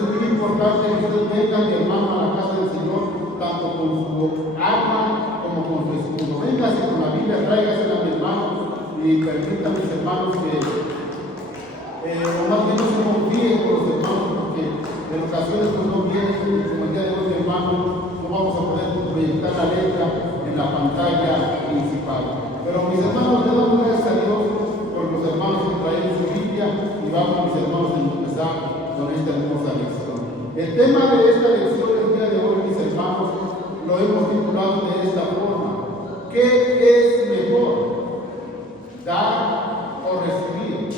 es muy importante que usted venga, mi hermano, a la casa del Señor, tanto con su alma como con su escudo. Véngase con la Biblia, tráigasela a mi hermano y permítanme, mis hermanos, que o más bien no se confíen con los hermanos, porque en ocasiones pues no vienen, como el día de hoy, mi hermano, no vamos a poder proyectar la letra en la pantalla principal. Pero mis hermanos, le damos gracias a Dios por los hermanos que traen su Biblia y vamos, mis hermanos, a empezar con esta hermosa lección. El tema de esta lección el día de hoy, mis hermanos, lo hemos titulado de esta forma: ¿qué es mejor, dar o recibir?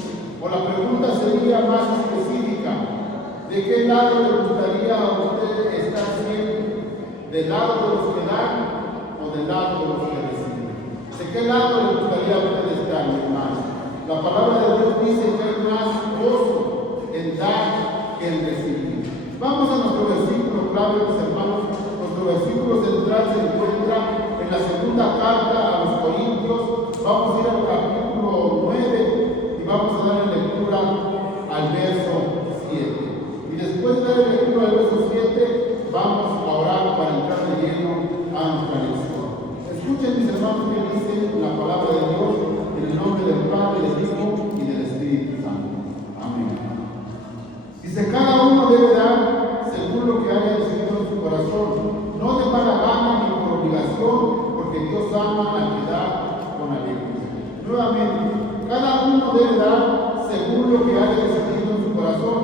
O la pregunta sería más específica: ¿de qué lado le gustaría a usted estar siempre? ¿Del lado de los que dan o del lado de los que reciben? ¿De qué lado le gustaría a usted estar, mi hermano? La palabra de Dios dice que hay más gozo en dar que en recibir. Vamos a nuestro versículo clave, mis hermanos. Nuestro versículo central se encuentra en la segunda carta a los Corintios. Vamos a ir al capítulo 9 y vamos a dar lectura al verso 7. Y después de dar lectura al verso 7, vamos a orar para entrar de lleno a nuestra lección. Escuchen, mis hermanos, que dice la palabra de Dios en el nombre del Padre, del Hijo y del Espíritu Santo. Amén. Dice: cada uno debe dar según lo que haya decidido en su corazón, no de mala gana ni por obligación, porque Dios ama al que da con alegría. Nuevamente, cada uno debe dar según lo que haya decidido en su corazón,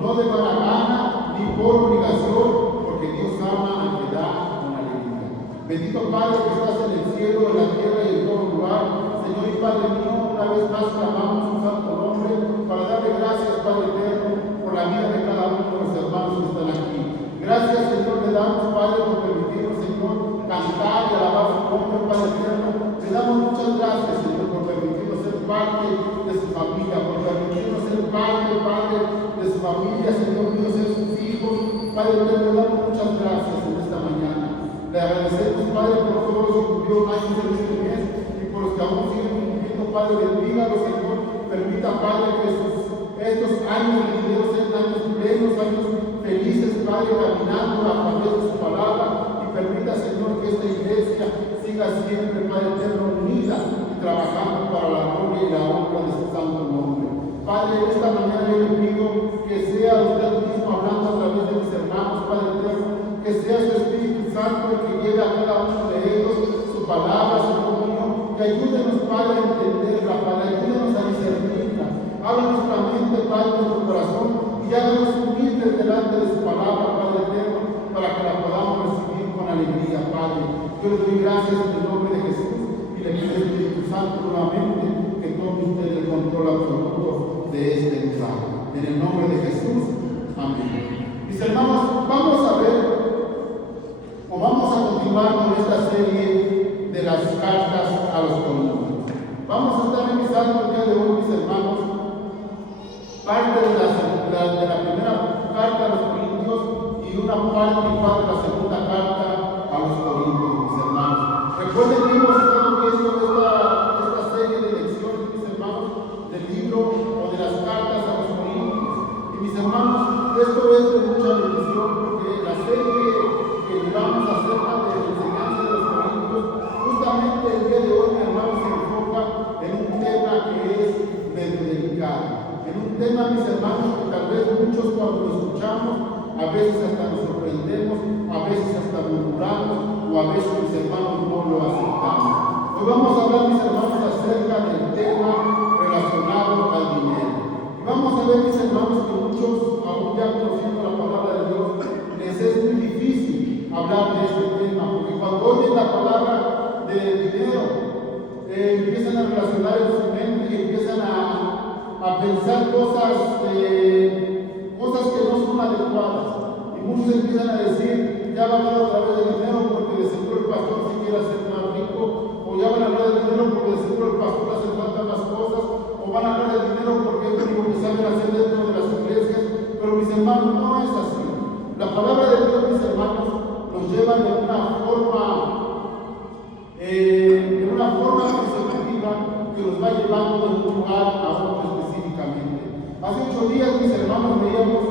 no de mala gana ni por obligación, porque Dios ama al que da con alegría. Bendito Padre que estás en el cielo, en la tierra y en todo lugar, Señor y Padre mío, una vez más clamamos su santo nombre para darle gracias, Padre eterno, por la vida de cada uno de los hermanos que están aquí. Gracias, Señor, le damos, Padre, por permitirnos, Señor, cantar y alabar su nombre, Padre eterno. Le damos muchas gracias, Señor, por permitirnos ser parte de su familia, por permitirnos ser parte, Padre, de su familia, Señor mío, ser sus hijos. Padre eterno, le damos muchas gracias en esta mañana. Le agradecemos, Padre, por todos los que cumplieron años en este mes y por los que aún siguen cumpliendo, Padre. Bendígalos, Señor. Permita, Padre, que estos años venideros sean años plenos, años felices, Padre, caminando a través de su palabra. Y permita, Señor, que esta iglesia siga siempre, Padre eterno, unida y trabajando para la gloria y la honra de su santo nombre. Padre, esta mañana yo le pido que sea usted mismo hablando a través de mis hermanos, Padre eterno, que sea su Espíritu Santo el que lleve a cada uno de ellos su palabra, Señor mío, que ayúdenos, Padre, a entenderla, Padre, ayúdenos a discernirla. Habla nuestra mente, Padre, nuestro corazón, y háganos humildes delante de su palabra, Padre eterno, para que la podamos recibir con alegría, Padre. Yo le doy gracias en el nombre de Jesús y le pido al Espíritu Santo nuevamente que tome usted el control absoluto de este lugar. En el nombre de Jesús, amén. Mis hermanos, vamos a ver, o vamos a continuar con esta serie de las cartas a los Corintios. Vamos a estar revisando el día de hoy, mis hermanos, parte de la primera carta a los Corintios y una parte igual de la segunda carta a los Corintios, mis hermanos. Recuerden que hemos estado viendo esta serie de lecciones, mis hermanos, del libro o de las cartas a los Corintios. Y mis hermanos, esto es de mucha bendición, porque la serie que llevamos acerca de la enseñanza de los Corintios, justamente el día de hoy, mi hermano, se enfoca en un tema que es medio delicado. En un tema, mis hermanos, que tal vez muchos cuando lo escuchamos, a veces hasta nos sorprendemos, a veces hasta murmuramos, o a veces, mis hermanos, no lo aceptamos. Hoy vamos a hablar, mis hermanos, acerca del tema relacionado al dinero. Y vamos a ver, mis hermanos, que muchos, aún ya conociendo la palabra de Dios, les es muy difícil hablar de este tema, porque cuando oyen la palabra de dinero, empiezan a relacionar en su mente y empiezan a pensar cosas que no son adecuadas. Y muchos empiezan a decir: ya van a hablar otra vez de dinero porque de seguro el pastor si quiere ser más rico, o ya van a hablar de dinero porque de seguro el pastor hace falta más cosas, o van a hablar de dinero porque es lo único que saben hacer dentro de las iglesias. Pero, mis hermanos, no es así. La palabra de Dios, mis hermanos, nos lleva de una forma consecutiva que nos va llevando de un lugar a otro específicamente. Hace 8 días, mis hermanos, veíamos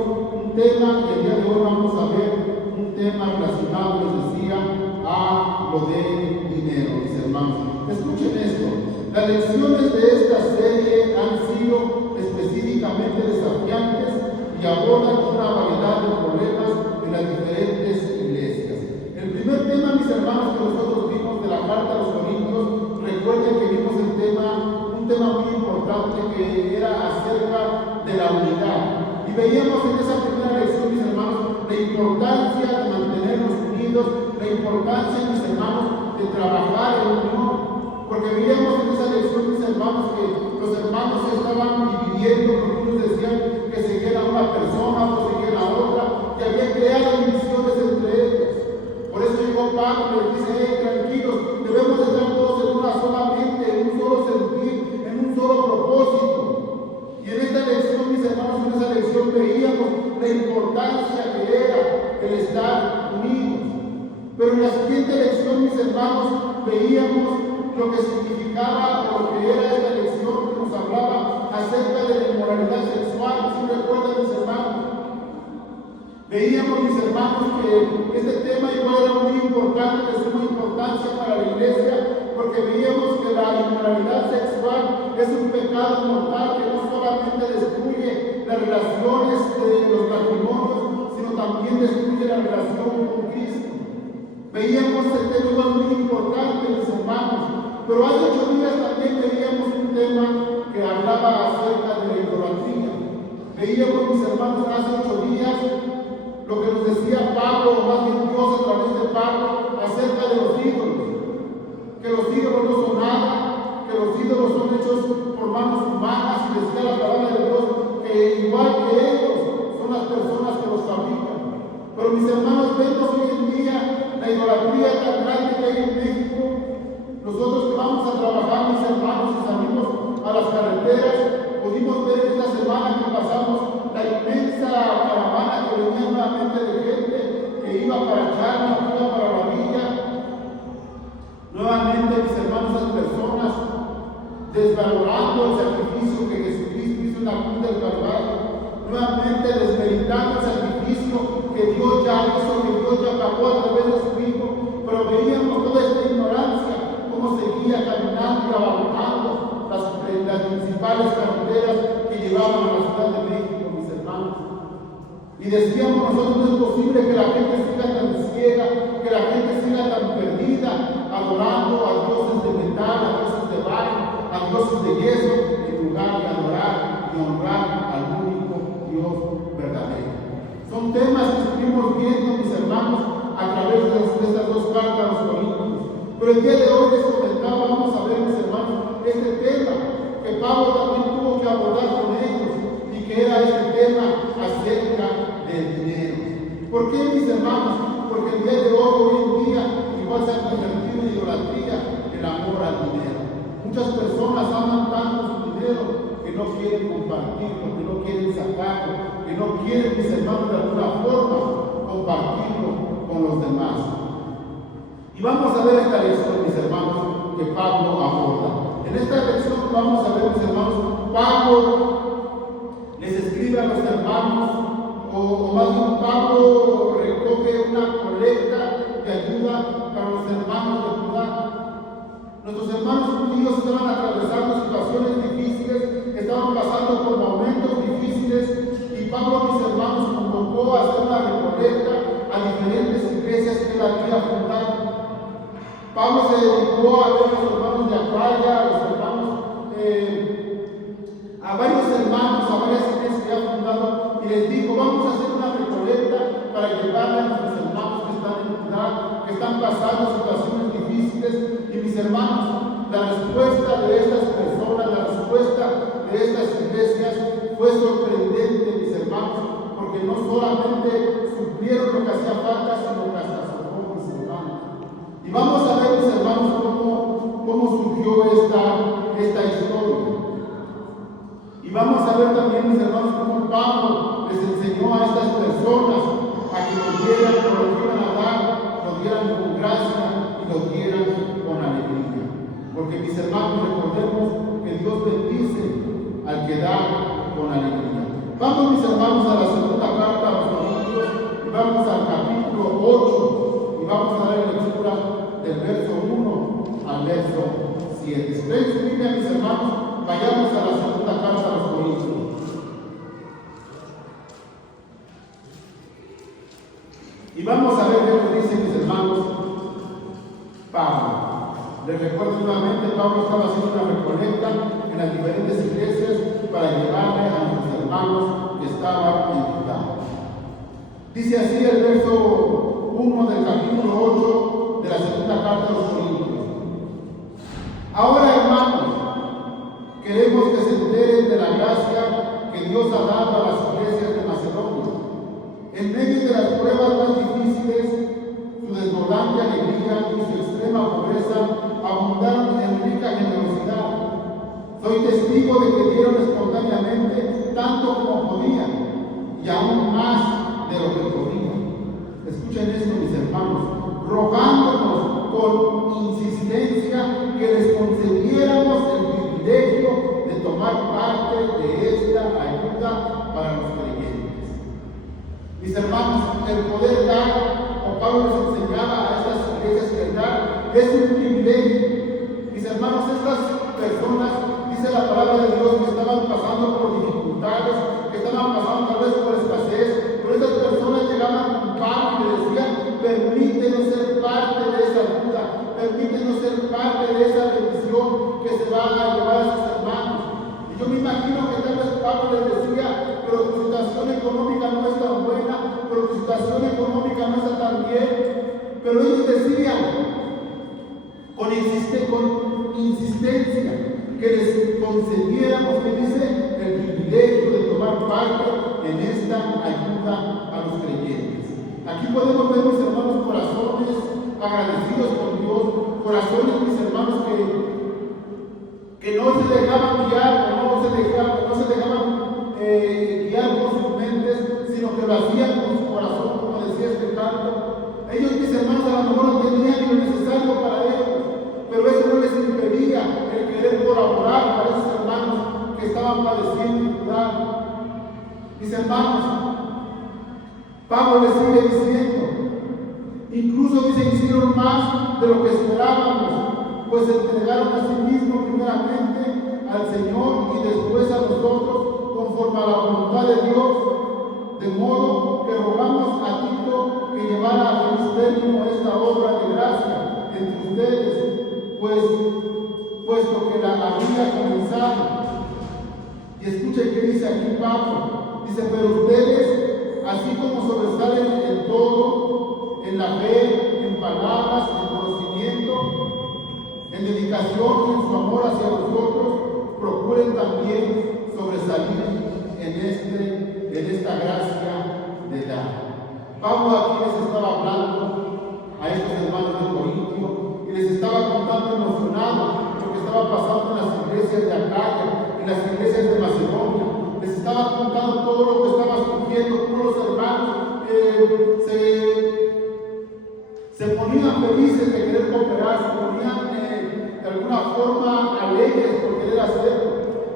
un tema, y el día de hoy vamos a ver un tema relacionado, les decía, a lo de dinero, mis hermanos. Escuchen esto. Las lecciones de esta serie han sido específicamente desafiantes y abordan una variedad de problemas en las diferentes iglesias. El primer tema, mis hermanos, que nosotros vimos de la carta a los Corintios, recuerden que vimos un tema muy importante que era acerca de la unidad. Y veíamos en esa primera lección, mis hermanos, la importancia de mantenernos unidos, la importancia, mis hermanos, de trabajar en unión. Porque veíamos en esa lección, mis hermanos, que los hermanos se estaban dividiendo, porque unos decían que seguían a una persona, otros seguían a otra, que había creado divisiones entre ellos. Por eso llegó Pablo y les dice: tranquilos, debemos estar todos en una sola mente, en un solo sentir, en un solo propósito. Y en esta lección, mis hermanos, en esa lección veíamos la importancia que era el estar unidos. Pero en la siguiente lección, mis hermanos, veíamos lo que significaba o lo que era esta lección que nos hablaba acerca de la inmoralidad sexual. ¿Sí recuerdan, mis hermanos? Veíamos, mis hermanos, que este tema igual era muy importante, de suma importancia para la iglesia, porque veíamos que la inmoralidad sexual es un pecado mortal que no solamente destruye las relaciones de los matrimonios, sino también destruye la relación con Cristo. Veíamos este tema muy importante, mis hermanos, pero hace 8 días también veíamos un tema que hablaba acerca de la idolatría. Veíamos, mis hermanos, hace 8 días lo que nos decía Pablo, o más bien Dios a través de Pablo, acerca de los ídolos. Que los ídolos no son nada, que los ídolos son hechos por manos humanas, y decía la palabra de Dios que igual que ellos son las personas que los fabrican. Pero, mis hermanos, vemos hoy en día la idolatría tan grande que hay en México. Nosotros que vamos a trabajar, mis hermanos, y salimos a las carreteras, pudimos ver esta semana que pasamos la inmensa caravana que venía nuevamente de gente que iba para Charma, que iba para la villa. Nuevamente, mis hermanos, esas personas desvalorando el sacrificio que Jesucristo hizo en la cruz del Calvario, nuevamente desmeritando el sacrificio que Dios ya hizo, que Dios ya pagó a través de su Hijo. Pero veíamos toda esta ignorancia, cómo seguía caminando y abandonando las principales carreteras que llevaban a la Ciudad de México, mis hermanos. Y decíamos nosotros: no es posible que la gente siga tan ciega, que la gente siga tan perdida, adorando a dioses de metal, a dioses de barro, a dioses de yeso, en lugar de adorar y honrar al único Dios verdadero. Son temas que estuvimos viendo, mis hermanos, a través de estas 2 cartas a los Corintios. Pero el día de hoy les comentaba, vamos a ver, mis hermanos, este tema que Pablo también tuvo que abordar con ellos, y que era este tema acerca del dinero. ¿Por qué, mis hermanos? Porque el día de hoy en día, igual se ha convertido en idolatría el amor al dinero. Muchas personas aman tanto su dinero que no quieren compartirlo, que no quieren sacarlo, que no quieren, mis hermanos, de alguna forma compartirlo con los demás. Y vamos a ver esta lección, mis hermanos, que Pablo aborda. En esta lección vamos a ver, mis hermanos, Pablo les escribe a los hermanos, o más bien Pablo recoge una colecta de ayuda para los hermanos de Judá. Nuestros hermanos judíos estaban atravesando situaciones difíciles, estaban pasando por momentos difíciles, y Pablo, mis hermanos, convocó a hacer una recolecta a diferentes iglesias que él había fundado. Pablo se dedicó a ver a los hermanos de Acaya, a los hermanos, a varios hermanos, a varias iglesias que ha fundado, y les dijo: vamos a hacer una recolecta para llevarle a nuestros hermanos que están en Judá, que están pasando situaciones difíciles. Y, mis hermanos, la respuesta de estas personas, la respuesta de estas iglesias fue sorprendente, mis hermanos, porque no solamente suplieron lo que hacía falta, sino que hasta sobró, mis hermanos. Y vamos a ver, mis hermanos, cómo surgió esta historia. Y vamos a ver también, mis hermanos, cómo Pablo les enseñó a estas personas a que nos dieran, con lo que iban a dar, nos dieran con gracia y nos dieran con alegría. Porque, mis hermanos, recordemos que Dios bendice al que da con alegría. Vamos, mis hermanos, a la segunda carta a los 7. Si leen su Biblia, mis hermanos, vayamos a la segunda carta a los Corintios. Y vamos a ver qué nos dicen mis hermanos Pablo. Les recuerdo nuevamente, Pablo estaba haciendo una recolecta en las diferentes iglesias para llevarle a nuestros hermanos que estaban en Judá. Dice así el verso 1 del capítulo 8 de la segunda carta a los Corintios. Ahora, hermanos, queremos que se enteren de la gracia que Dios ha dado a las iglesias de Macedonia. En medio de las pruebas más difíciles, su desbordante alegría y su extrema pobreza abundaron en rica generosidad. Soy testigo de que dieron espontáneamente tanto como podían y aún más de lo que podían. Escuchen esto, mis hermanos, rogándonos con insistencia que les concediéramos el privilegio de tomar parte de esta ayuda para los creyentes. Mis hermanos, el poder dar, como Pablo les enseñaba a estas iglesias que el dar es un privilegio. Mis hermanos, estas personas, dice la palabra de Dios, que estaban pasando por dificultades, que estaban pasando tal vez por escasez, pero estas personas llegaban con Pablo y le decían: permítenos ser parte de esa ayuda, permítenos ser parte de esa bendición que se va a llevar a sus hermanos. Y yo me imagino que tal vez Pablo les decía: pero tu situación económica no es tan buena, pero tu situación económica no está tan bien. Pero ellos decían con insistencia que les concediéramos, que dice, el privilegio de tomar parte en esta ayuda a los creyentes. Aquí podemos ver, mis hermanos, corazones agradecidos con Dios, corazones, mis hermanos, que no se dejaban guiar, no se dejaban guiar por sus mentes, sino que lo hacían con su corazón, como decía este canto. Ellos, mis hermanos, a lo mejor no tenían lo necesario para ellos, pero eso no les impedía el querer colaborar para esos hermanos que estaban padeciendo dificultad. Mis hermanos, Pablo les sigue diciendo, incluso dice: hicieron más de lo que esperábamos, pues se entregaron a sí mismos primeramente al Señor y después a nosotros, conforme a la voluntad de Dios, de modo que rogamos a Tito que llevara a feliz término esta obra de gracia entre ustedes, puesto que la había comenzado. Y escuchen qué dice aquí Pablo. Dice: pero ustedes, así como sobresalen en todo, en la fe, en palabras, en conocimiento, en dedicación y en su amor hacia vosotros, procuren también sobresalir en esta gracia de dar. Pablo aquí les estaba hablando a estos hermanos de Corintio y les estaba contando emocionado lo que estaba pasando en las iglesias de Acaya, en las iglesias de Macedonia. Les estaba contando todo lo que estaba surgiendo, cómo los hermanos se ponían felices de querer cooperar, se ponían de alguna forma alegres por querer hacerlo.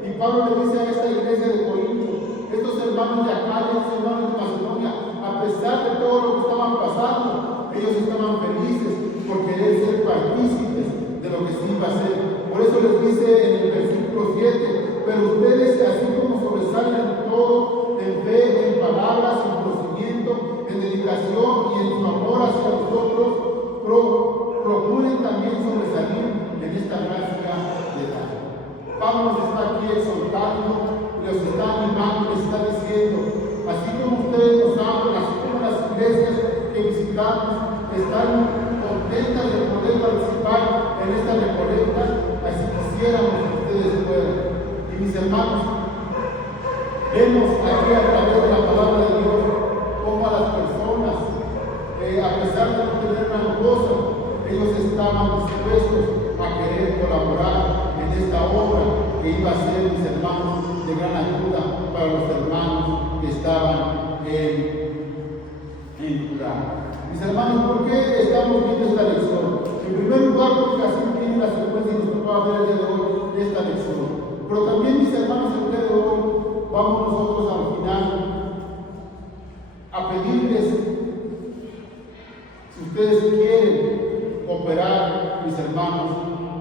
Y Pablo le dice a esta iglesia de Corinto: estos hermanos de Acaya, estos hermanos de Macedonia, a pesar de todo lo que estaban pasando, ellos estaban felices por querer ser partícipes de lo que se iba a hacer. Por eso les dice en el versículo 7: pero ustedes, así como sobresalen en todo, en fe, en palabras, en conocimiento, en dedicación y en su amor hacia nosotros, procuren también sobresalir en esta gracia de dar. Pablo nos está aquí exhortando, les está animando, les está diciendo: así como ustedes nos aman, así como las iglesias que visitamos están contentas de poder participar en esta recolecta, así quisiéramos que ustedes puedan. Y mis hermanos, vemos aquí a través de la palabra de Dios cómo a las personas, a pesar de no tener gran cosa, ellos estaban dispuestos a querer colaborar en esta obra que iba a ser, mis hermanos, de gran ayuda para los hermanos que estaban en Judá. Mis hermanos, ¿por qué estamos viendo esta lección? En primer lugar, porque así tiene la secuencia y nos tocaba ver el día de hoy esta lección. Pero también, mis hermanos, el día de hoy vamos nosotros al final a pedirles, si ustedes quieren cooperar, mis hermanos,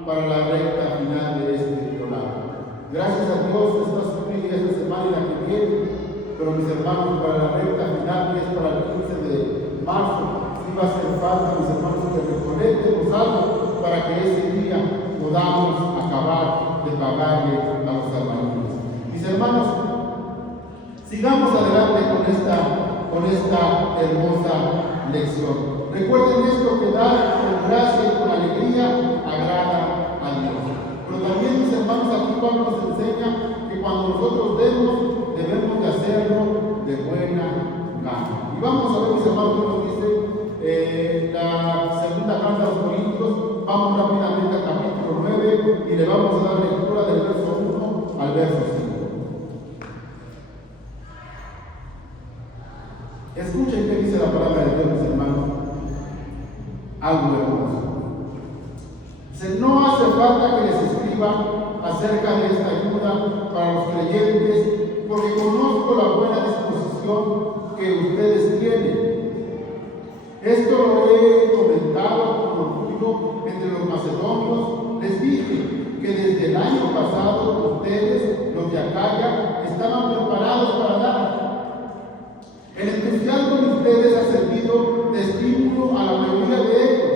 para la recta final de este programa. Gracias a Dios está subiendo esta semana y la que viene, pero mis hermanos, para la recta final, que es para el 15 de marzo, sí va a hacer falta, mis hermanos, que reconectemos algo para que ese día podamos acabar de pagarle a los hermanos. Mis hermanos, sigamos adelante con esta hermosa lección. Recuerden esto, que dar con gracia y con alegría agrada a Dios. Pero también, mis hermanos, aquí Pablo nos enseña que cuando nosotros demos, debemos de hacerlo de buena gana. Y vamos a ver, mis hermanos, que nos dice la segunda carta a los Corintios. Vamos rápidamente al capítulo 9 y le vamos a dar lectura del verso 1 al verso 5. Escuchen qué dice la palabra de Dios, mis hermanos. Algo hermoso. Dice: no hace falta que les escriba acerca de esta ayuda para los creyentes, porque conozco la buena disposición que ustedes tienen. Esto lo he comentado con orgullo entre los macedonios. Les dije que desde el año pasado ustedes, los de Acaya, estaban preparados para dar. El entusiasmo de ustedes ha servido de estímulo a la mayoría de ellos.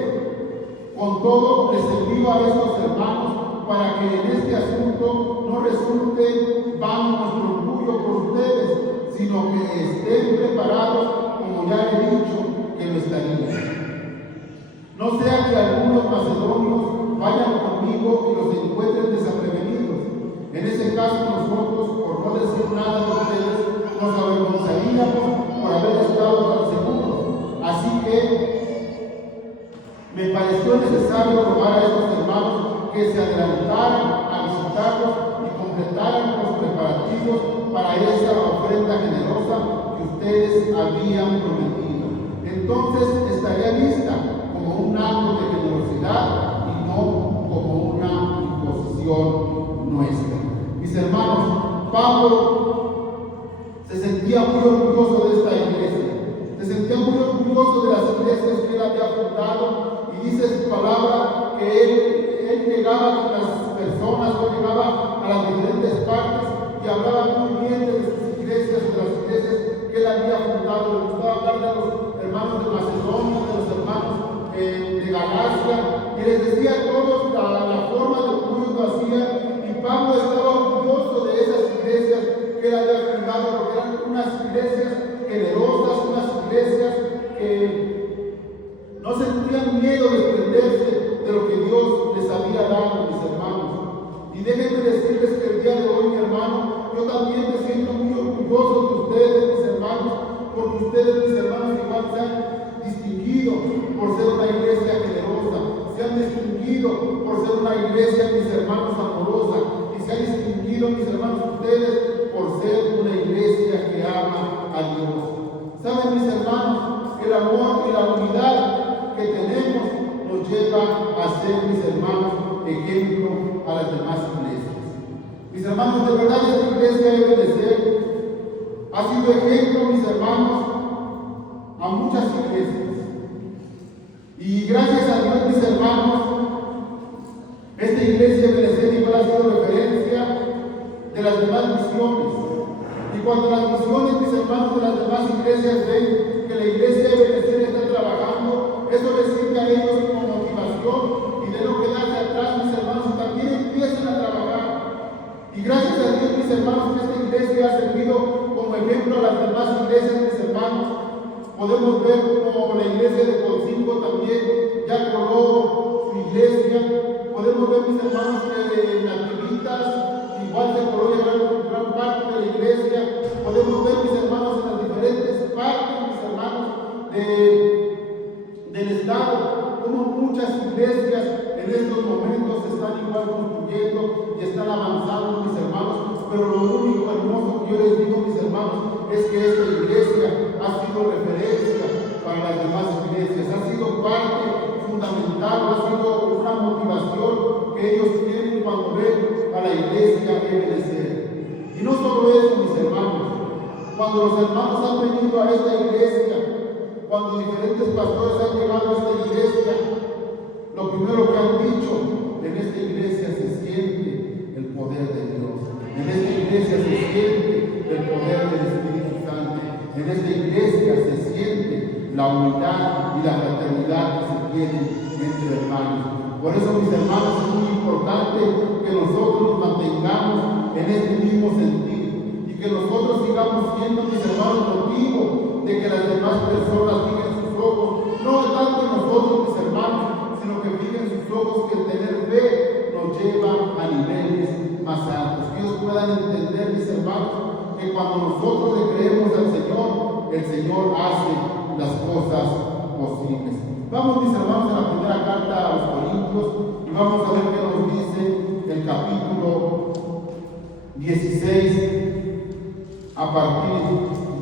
Con todo, les envío a estos hermanos para que en este asunto no resulte vano nuestro orgullo por ustedes, sino que estén preparados, como ya he dicho que lo estarían. No sea que algunos macedonios vayan conmigo y los encuentren desaprevenidos. En ese caso, nosotros, por no decir nada de ustedes, nos avergonzaríamos por haber estado tan seguros. Así que me pareció necesario rogar a estos hermanos que se adelantaran a visitarlos y completaran los preparativos para esa ofrenda generosa que ustedes habían prometido. Entonces estaría lista como un acto de generosidad y no como una imposición nuestra. Mis hermanos, Pablo se sentía muy orgulloso de esta iglesia, se sentía muy orgulloso de las iglesias que él había fundado, y dice su palabra que él llegaba con las personas, o llegaba a las diferentes partes y hablaba muy bien de sus iglesias, de las iglesias que él había fundado. Le gustaba hablar de los hermanos de Macedonia, de los hermanos de Galacia, y les decía a todos la forma de cómo ellos lo hacían, y Pablo estaba orgulloso de esas iglesias que él había fundado, porque eran unas iglesias generosas, unas iglesias que no sentían miedo de desprenderse de lo que Dios les había dado, mis hermanos. Y déjenme decirles que el día de hoy, mi hermano, yo también me siento muy orgulloso de ustedes, mis hermanos, porque ustedes, mis hermanos, igual se han distinguido por ser una iglesia generosa, se han distinguido por ser una iglesia, mis hermanos, amorosa, y se han distinguido, mis hermanos, ustedes por ser una iglesia que ama a Dios. ¿Saben, mis hermanos? El amor y la unidad que tenemos nos lleva a ser, mis hermanos, ejemplo a las demás iglesias. Mis hermanos, de verdad esta iglesia debe de ser, ha sido ejemplo, mis hermanos, a muchas iglesias. Y gracias a Dios, mis hermanos, esta iglesia debe de ser igual, ha sido referencia de las demás misiones. Y cuando las misiones, mis hermanos, de las demás iglesias ven que la iglesia de Benecer está trabajando, eso les sirve a ellos como motivación y de no quedarse atrás, mis hermanos, y también empiezan a trabajar. Y gracias a Dios, mis hermanos, que esta iglesia ha servido como ejemplo a las demás iglesias, mis hermanos. Podemos ver como la iglesia de Concinco también ya coló su iglesia. Podemos ver, mis hermanos, que Nativitas igual se coló ya gran parte de la iglesia. Podemos ver, mis hermanos, en las diferentes partes, mis hermanos, del estado, como muchas iglesias en estos momentos están igual construyendo y están avanzando, mis hermanos. Pero lo único hermoso que yo les digo, mis hermanos, es que esta iglesia ha sido referencia para las demás iglesias, ha sido parte fundamental, ha sido una motivación que ellos tienen cuando ven a la iglesia Ebenecer. Y no solo eso, mis hermanos, cuando los hermanos han venido a esta iglesia, cuando diferentes pastores han llegado a esta iglesia, lo primero que han dicho en esta iglesia se siente el poder de Dios. En esta iglesia se siente el poder del Espíritu Santo. En esta iglesia se siente la unidad y la fraternidad que se tiene entre hermanos. Por eso, mis hermanos, es muy importante que nosotros nos mantengamos en este mismo sentido y que nosotros sigamos siendo, mis hermanos, motivo de que las demás personas fijen sus ojos, no tanto en nosotros, mis hermanos, sino que fijen sus ojos que el tener fe nos lleva a niveles más altos. Que ellos puedan entender, mis hermanos, que cuando nosotros le creemos al Señor, el Señor hace las cosas posibles. Vamos, mis hermanos, a la primera carta a los Corintios y vamos a ver qué nos dice el capítulo 16 a partir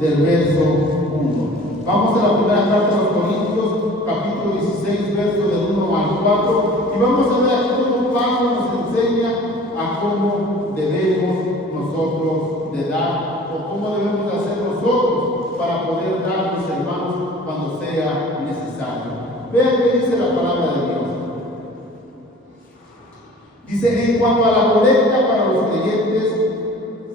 del verso 1. Vamos a la primera carta a los Corintios, capítulo 16, verso del 1 al 4, y vamos a ver aquí cómo Pablo nos enseña a cómo debemos nosotros de dar, o cómo debemos de hacer nosotros para poder dar, mis hermanos, cuando sea necesario. Vean qué dice la palabra de Dios. Dice, en cuanto a la colecta para los creyentes,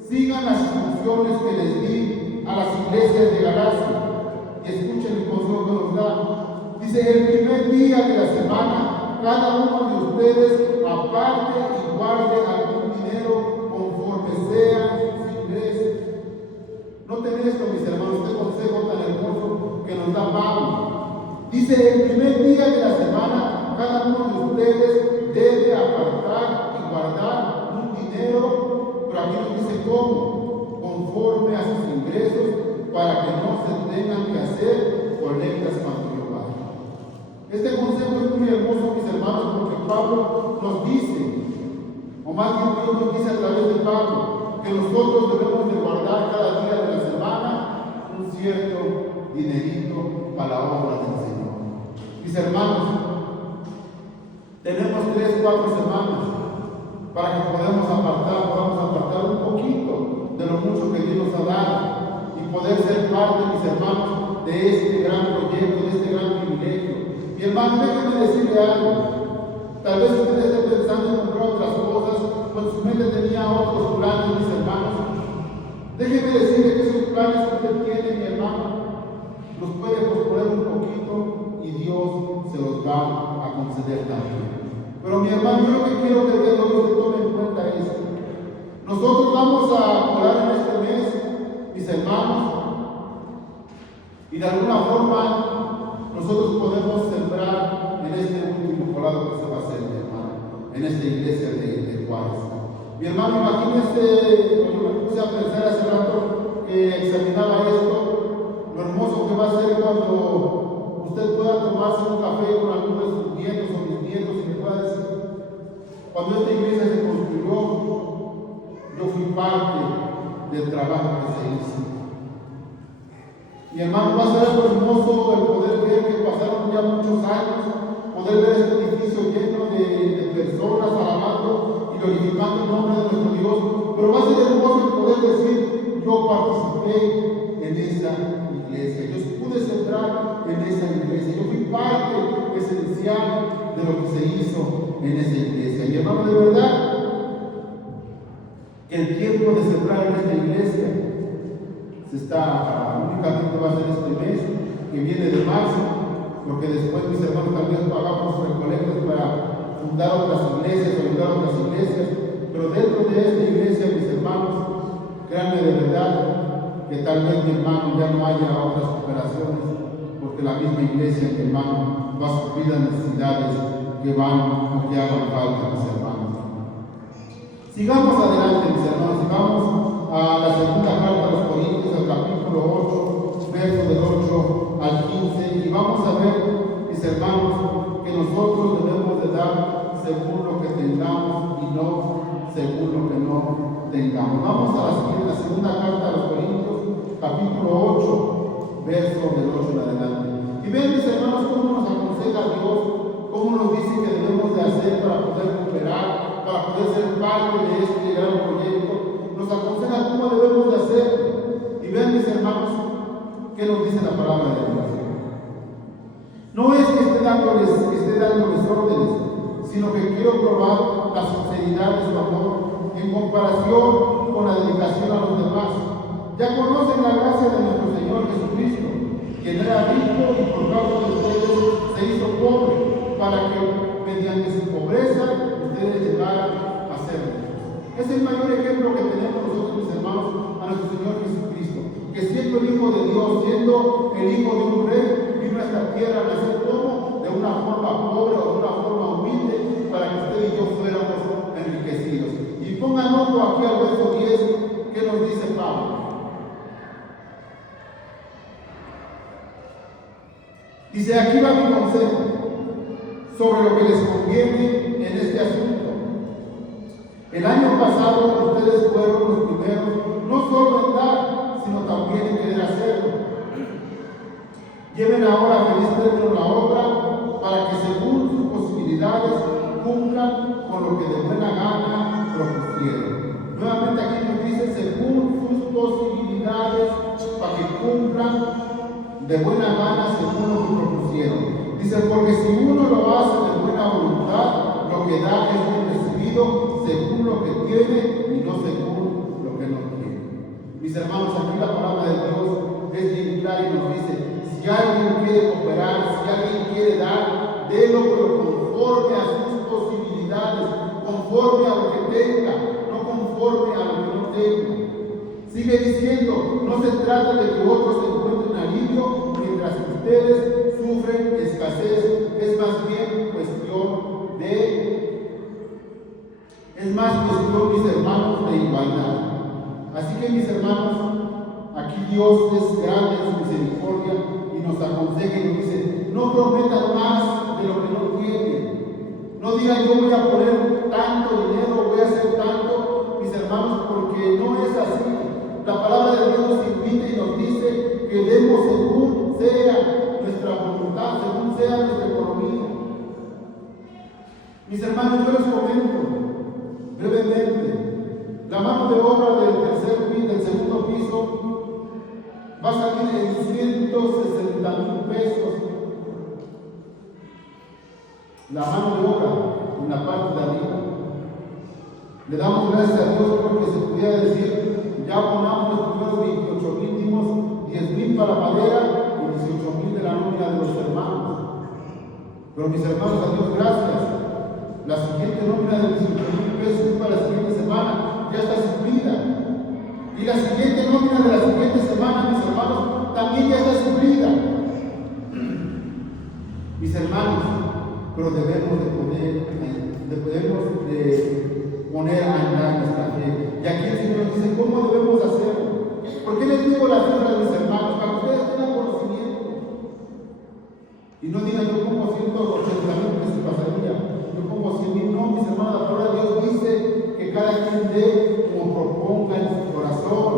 sigan las instrucciones que les di a las iglesias de Galacia. Y escuchen el consejo que nos da. Dice, el primer día de la semana, cada uno de ustedes aparte y guarde algún dinero conforme sean sus ingresos. Noten esto, mis hermanos, este consejo tan hermoso que nos da Pablo. Dice, el primer día de la semana, cada uno de ustedes debe apartar y guardar un dinero, pero aquí nos dice cómo, conforme a sus ingresos, para que no se tengan que hacer colectas cuando yo pague. Este consejo es muy hermoso, mis hermanos, porque Pablo nos dice, o más bien Dios nos dice a través de Pablo, que nosotros debemos de guardar cada día de la semana un cierto dinerito para la obra del Señor. Mis hermanos, tenemos 3-4 semanas para que podamos apartar un poquito de lo mucho que Dios nos ha dado y poder ser parte, mis hermanos, de este gran proyecto, de este gran privilegio. Mi hermano, déjenme decirle algo. Tal vez usted esté pensando en comprar otras cosas, pues su mente tenía otros planes, mis hermanos. Déjenme decirle que esos planes que usted tiene, mi hermano, los puede posponer un poquito y Dios se los va a conceder también. Pero mi hermano, yo lo que quiero que Dios tome en cuenta es, nosotros vamos a orar en este mes, mis hermanos, y de alguna forma nosotros podemos sembrar en este último colado que se va a hacer, mi hermano, en esta iglesia de Juárez. Mi hermano, imagínese, yo me puse a pensar hace rato que examinaba esto, lo hermoso que va a ser cuando usted pueda tomarse un café con algunos de sus nietos o bisnietos y me pueda decir, cuando esta iglesia se construyó, yo fui parte del trabajo que se hizo. Mi hermano, va a ser algo hermoso el poder ver que pasaron ya muchos años, poder ver este edificio lleno de personas alabando y glorificando el nombre de nuestro Dios, pero va a ser hermoso el poder decir, yo participé en esa iglesia, yo pude sembrar en esa iglesia, yo fui parte esencial de lo que se hizo en esa iglesia. Mi hermano, de verdad, que el tiempo de sembrar en esta iglesia únicamente va a ser este mes que viene de marzo, porque después, mis hermanos, también pagamos recolectas para fundar otras iglesias o ayudar a otras iglesias, pero dentro de esta iglesia, mis hermanos, créanme de verdad que tal vez, mi hermano, ya no haya otras operaciones, porque la misma iglesia, mi hermano, va a suplir las necesidades que van o que hagan falta, mis hermanos. Sigamos adelante, mis hermanos, y vamos a la segunda carta a los Corintios, al capítulo 8, verso del 8 al 15, y vamos a ver, mis hermanos, que nosotros debemos de dar según lo que tengamos y no según lo que no tengamos. Vamos a la segunda carta a los Corintios, capítulo 8, verso del 8 en adelante. Y vean, mis hermanos, cómo nos aconseja Dios, cómo nos dice que debemos de hacer para poder cooperar, para poder ser parte de este gran proyecto. Nos aconseja cómo debemos de hacer. Y vean, mis hermanos, qué nos dice la palabra de Dios. No es que esté dándoles órdenes, sino que quiero probar la sinceridad de su amor en comparación con la dedicación a los demás. Ya conocen la gracia de nuestro Señor Jesucristo, quien era rico y por causa de ustedes se hizo pobre, para que mediante su pobreza ustedes llegaran a ser ricos. Es el mayor ejemplo que tenemos nosotros, mis hermanos, a nuestro Señor Jesucristo, que siendo el Hijo de Dios, siendo el Hijo de un rey, vino a esta tierra a nacer como de una forma pobre o de una forma humilde, para que usted y yo fuéramos enriquecidos. Y pongan ojo aquí al verso 10, ¿qué nos dice Pablo? Dice, aquí va mi consejo sobre lo que les conviene en este asunto. El año pasado ustedes fueron los primeros, no solo en dar, sino también en querer hacerlo. Lleven ahora a feliz término la obra para que según sus posibilidades cumplan con lo que de buena gana propusieron. Nuevamente aquí nos dice según sus posibilidades para que cumplan de buena gana según lo que propusieron. Dice, porque si uno lo hace de buena voluntad, lo que da es bien recibido según lo que tiene y no según lo que no tiene. Mis hermanos, aquí la palabra de Dios es bien clara y nos dice, si alguien quiere cooperar, si alguien quiere dar, délo pero conforme a sus posibilidades, conforme a lo que tenga, no conforme a lo que no tenga. Sigue diciendo, no se trata de que otros encuentren alivio mientras ustedes sufren escasez, es más bien cuestión, mis hermanos, de igualdad. Así que, mis hermanos, aquí Dios es grande en su misericordia y nos aconseja y nos dice, no prometan más de lo que no tienen. No digan, yo voy a poner tanto dinero, voy a hacer tanto, mis hermanos, porque no es así. La palabra de Dios nos invita y nos dice que demos según sea nuestra voluntad, según sea nuestra economía. Mis hermanos, yo les comento brevemente, la mano de obra del segundo piso va a salir en 160,000 pesos. La mano de obra en la parte de arriba. Le damos gracias a Dios porque se pudiera decir, ya abonamos los primeros 28,000, dimos 10,000 para madera y 18,000 de la nómina de los hermanos. Pero mis hermanos, a Dios gracias. La siguiente nómina de 18,000 pesos para la siguiente semana ya está suplida. Y la siguiente nómina de la siguiente semana, mis hermanos, también ya está suplida. Mis hermanos, pero debemos poner a andar nuestra fe. Y aquí el Señor nos dice, ¿cómo debemos hacerlo? ¿Por qué les digo las cifras, mis hermanos? Para que ustedes tengan conocimiento. Y no digan, yo pongo 180,000 pesos pasaría, yo pongo 100,000. No, mis hermanos, la palabra de Dios dice que cada quien dé como proponga en su corazón.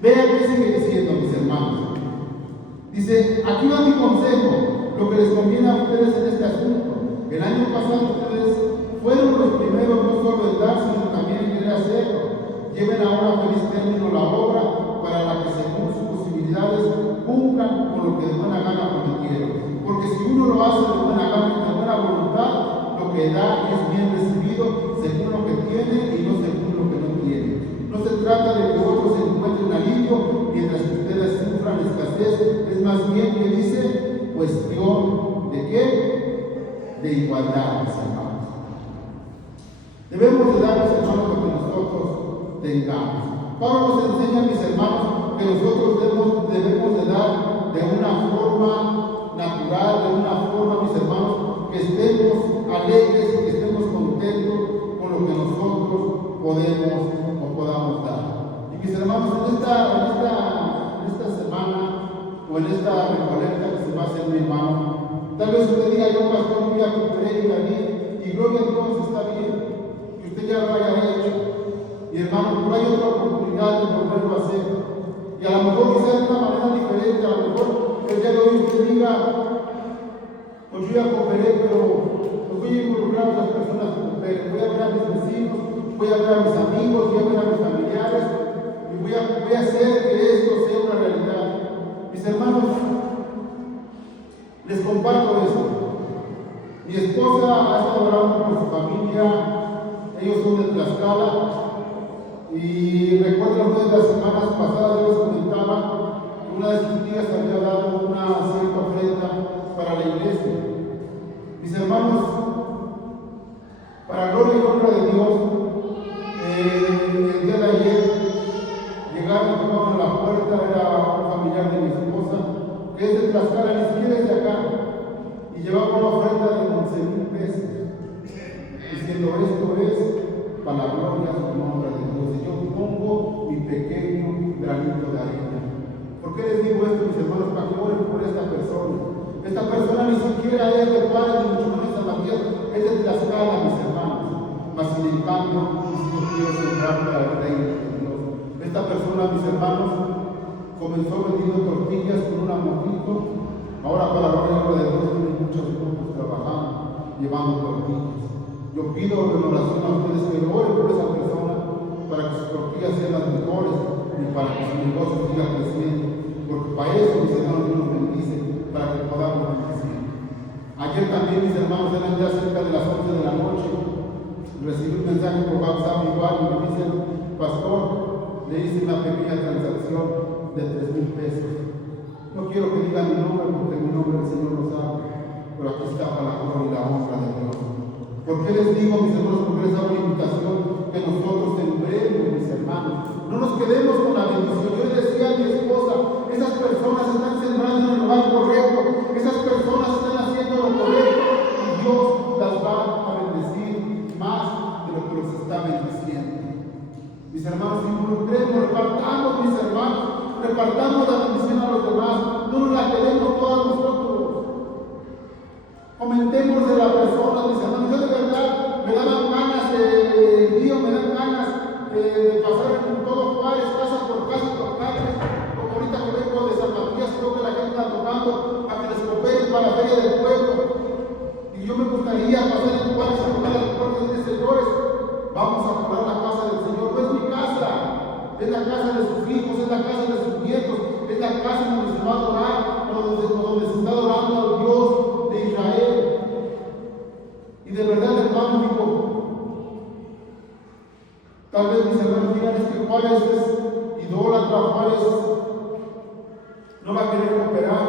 Vean qué sigue diciendo, mis hermanos. Dice, aquí va mi consejo, lo que les conviene a ustedes en este asunto. El año pasado ustedes fueron los primeros no solo en dar, sino también en querer hacerlo. Lleven ahora a feliz término la obra para la que según sus posibilidades cumplan con lo que de buena gana prometieron. Porque si uno lo hace de buena gana y de buena voluntad, lo que da es bien recibido según lo que tiene y no según lo que no tiene. No se trata de que otros encuentren alivio mientras que ustedes sufran escasez, es más bien que dice cuestión de qué? De igualdad, mis hermanos. Debemos de dar, mis hermanos, lo que nosotros tengamos. Pablo nos enseña, mis hermanos, que nosotros debemos de dar de una forma natural, de una forma, mis hermanos, que estemos alegres, que estemos contentos con lo que nosotros podamos dar. Y mis hermanos, en esta semana o en esta recolecta que se va a hacer, mi hermano, tal vez usted diga, yo pastor, voy a cumplir y gloria a Dios, está bien, que usted ya lo haya hecho. Y hermano, pero hay otra oportunidad de volverlo a hacer. Y a lo mejor quizás de una manera diferente, a lo mejor el día de hoy usted diga, pues yo ya cooperé, pero pues voy a involucrar a las personas que cooperen, voy a ver a mis vecinos, voy a ver a mis amigos, voy a ver a mis familiares, y voy a hacer que esto sea una realidad. Mis hermanos, les comparto esto. Mi esposa ha estado orando por su familia, ellos son de Tlaxcala, y recuerdo ustedes las semanas pasadas, yo les comentaba que una de sus tías había dado una cierta ofrenda para la iglesia. Mis hermanos, para gloria y honra de Dios, el día de ayer llegaron, tocaron la puerta, era un familiar de mi esposa, que es de Tlaxcala, ni siquiera es de acá, y llevaba una ofrenda de 11,000 pesos, diciendo: esto es para la gloria y honra de Dios, y yo pongo mi pequeño granito de arena. ¿Por qué les digo esto, mis hermanos? Para que oren por esta persona. Esta persona ni siquiera es de Juárez, ni mucho menos de San Matías, es de Tlaxcala, mis hermanos. Mas sin embargo, yo quiero sembrar para el reino de Dios. Esta persona, mis hermanos, comenzó vendiendo tortillas con una motito. Ahora, para la gloria de Dios, tiene muchos grupos trabajando, llevando tortillas. Yo pido en oración a ustedes que oren por esa persona para que sus tortillas sean las mejores y para que su negocio siga creciendo. Porque para eso, mis hermanos, Dios nos bendice, para que podamos bendecir. Ayer también, mis hermanos, eran ya cerca de las 11 de la noche. Recibí un mensaje por WhatsApp igual y me dicen: pastor, le hice una pequeña transacción de 3,000 pesos. No quiero que digan mi nombre porque mi nombre el Señor lo sabe, pero aquí está para la gloria y la honra de Dios. ¿Por qué les digo, mis hermanos? Porque les hago la invitación que nosotros sembremos, mis hermanos. No nos quedemos con la bendición. Yo les decía a mi esposa: esas personas están sembrando en el lugar correcto, esas personas están haciendo lo correcto y Dios las va a bendecir más de lo que los está bendiciendo. Mis hermanos, involucremos, repartamos, mis hermanos, repartamos la bendición a los demás, no nos la quedemos todas nosotros. Comentemos de la persona, mis hermanos. Yo de verdad me daban ganas me dan ganas de pasar en todo Juárez, casa por calles, como ahorita que vengo de San Matías, creo que la gente está tocando a que les cooperen para la feria del pueblo. Y yo me gustaría pasar en Juárez a tocar las puertas y decir: señores, vamos a cobrar la casa del Señor. No es mi casa, es la casa de sus hijos, es la casa de sus nietos, es la casa donde se va a adorar, donde se está adorando al Dios de Israel. Y de verdad, hermano, digo, tal vez mis hermanos digan: es que Juárez es idólatra, Juárez no va a querer cooperar.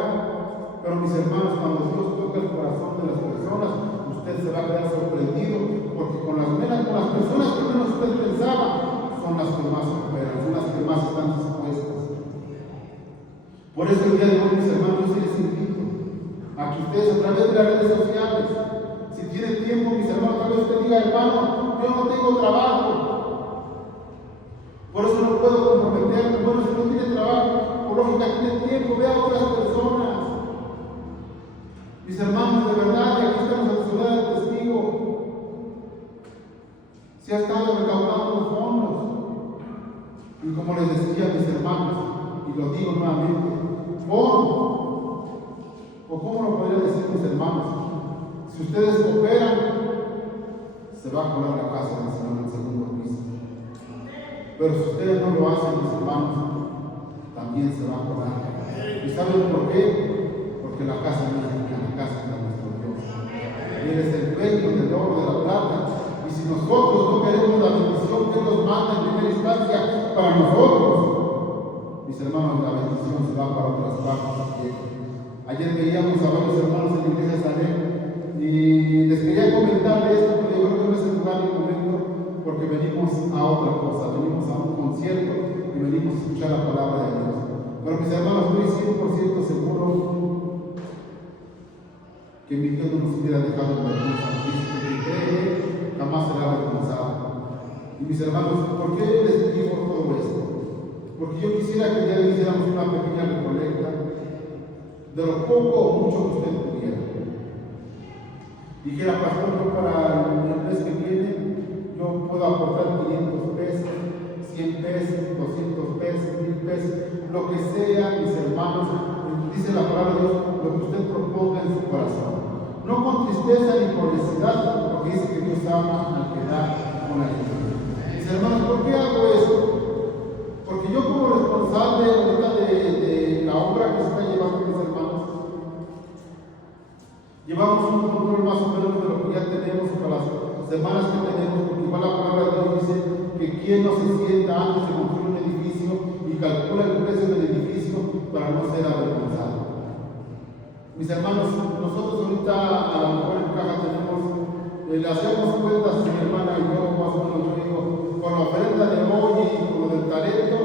Pero mis hermanos, cuando Dios toca el corazón de las personas, usted se va a quedar sorprendido, porque con las personas que menos usted pensaba, son las que más cooperan, son las que más están dispuestas. Por eso el día de hoy, mis hermanos, yo sí les invito a que ustedes, a través de las redes sociales, si tienen tiempo, mis hermanos, tal vez usted diga: hermano, yo no tengo trabajo, por eso no puedo comprometerme. Bueno, si no tiene trabajo, por lógica tiene tiempo, vea a otras personas. Mis hermanos, de verdad, y aquí estamos en la ciudad de testigo, se ha estado recaudando fondos. Y como les decía, mis hermanos, y lo digo nuevamente, o cómo lo podría decir, mis hermanos, si ustedes cooperan, se va a colar la casa del Señor en el segundo piso. Pero si ustedes no lo hacen, mis hermanos, también se va a colar. ¿Y saben por qué? Porque la casa no es la casa de nuestro Dios. Él es el dueño del oro, de la plata. Y si nosotros no queremos la bendición que Él nos manda en primera instancia para nosotros, mis hermanos, la bendición se va para otras partes también. Ayer veíamos a varios hermanos en la iglesia Salem y les quería comentar esto, pero yo creo que no es el lugar ni el momento, porque venimos a otra cosa, venimos a un concierto y venimos a escuchar la palabra de Dios. Pero mis hermanos, estoy 100% seguro que mi Dios no nos hubiera dejado en vergüenza, porque que cree jamás será avergonzado. Y mis hermanos, ¿por qué les digo todo esto? Porque yo quisiera que ya le hiciéramos una pequeña recolecta de lo poco o mucho que usted tuviera. Dijera: pastor, yo para el mes que viene, yo puedo aportar 500 pesos, 100 pesos, 200 pesos, 1000 pesos, lo que sea, mis hermanos. Dice la palabra de Dios: lo que usted proponga en su corazón. No con tristeza ni por necesidad, porque dice que Dios ama al que da con alegría. Mis hermanos, ¿por qué hago eso? Porque yo, como responsable ahorita de la obra que se está llevando, mis hermanos, llevamos un control más o menos tenemos y para las semanas que tenemos, porque igual la palabra de Dios dice que quien no se sienta antes de construir un edificio y calcula el precio del edificio para no ser avergonzado. Mis hermanos, nosotros ahorita a lo mejor en caja tenemos, le hacemos cuentas, mi hermana y yo, más o menos yo digo, con la ofrenda de hoy y con lo del talento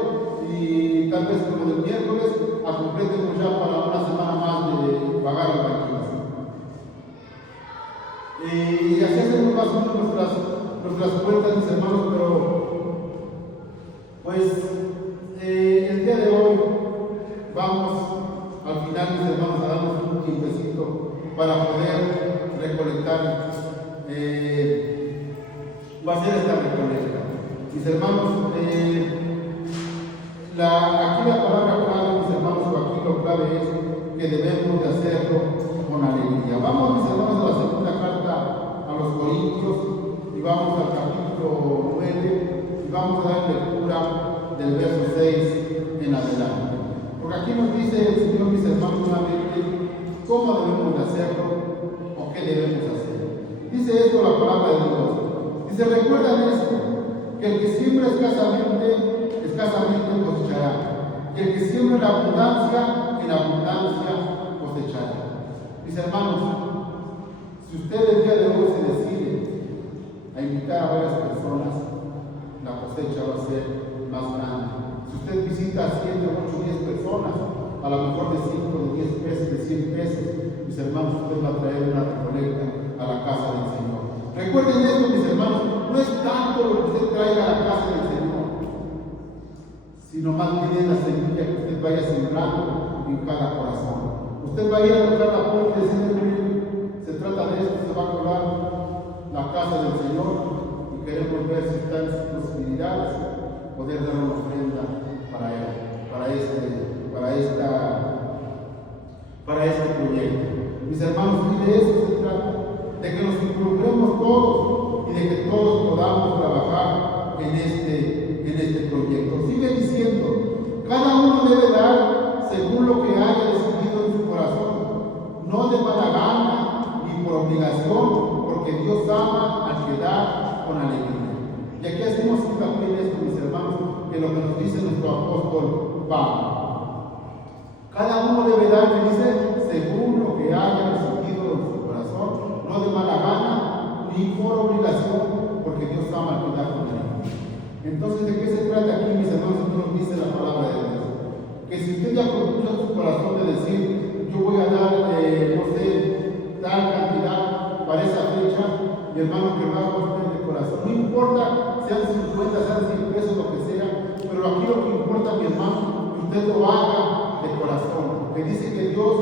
y tal vez con lo del miércoles, completemos ya para una semana más de pagar las máquinas. Y así hacemos más o menos nuestras cuentas, mis hermanos, pero pues el día de hoy vamos al final, mis hermanos, a darnos un tiempecito para poder recolectar, va a ser esta recolecta. Mis hermanos, aquí la palabra clave, mis hermanos, o aquí lo clave es que debemos de hacerlo con alegría. Vamos, mis hermanos, a la segunda carta a los Corintios y vamos al capítulo 9 y vamos a dar lectura del verso 6 en adelante. Porque aquí nos dice el Señor, mis hermanos, nuevamente cómo debemos de hacerlo o qué debemos hacer. Dice esto la palabra de Dios. Dice, recuerdan esto, que el que siembra escasamente cosechará, y el que siembra en abundancia cosechará. Mis hermanos, si usted el día de hoy se decide a invitar a varias personas, la cosecha va a ser más grande. Si usted visita a 7, 8, 10 personas, a lo mejor de 5, de 10 pesos, de 100 pesos, mis hermanos, usted va a traer una recolecta a la casa del Señor. Recuerden esto, mis hermanos, no es tanto lo que usted traiga a la casa del Señor, sino más bien la semilla que usted vaya sembrando en cada corazón. Usted va a ir a tocar la puerta y decirle, se trata de esto, se va a colar la casa del Señor y queremos ver si está en sus posibilidades, poder dar una ofrenda para él, para este proyecto. Mis hermanos, y de eso se trata, de que nos involucremos todos y de que todos podamos trabajar en este proyecto. Sigue diciendo, cada uno debe dar según lo que haya decidido en su corazón, no de mala gana ni por obligación, porque Dios ama al que da con alegría. Y aquí hacemos hincapié en esto, mis hermanos, que lo que nos dice nuestro apóstol Pablo. Cada uno debe dar, que dice, según lo que haya decidido en su corazón, no de mala gana ni por obligación, porque Dios ama al que da con alegría. Entonces, ¿de qué se trata aquí, mis hermanos? Esto nos dice la palabra de Dios. Que si usted ya propuso en su corazón de decir, yo voy a dar, no sé, tal cantidad para esa fecha, mi hermano, que lo haga usted de corazón. No importa, sean 50, sean 100 pesos, lo que sea, pero aquí lo que importa, mi hermano, que usted lo haga de corazón. Que dice que Dios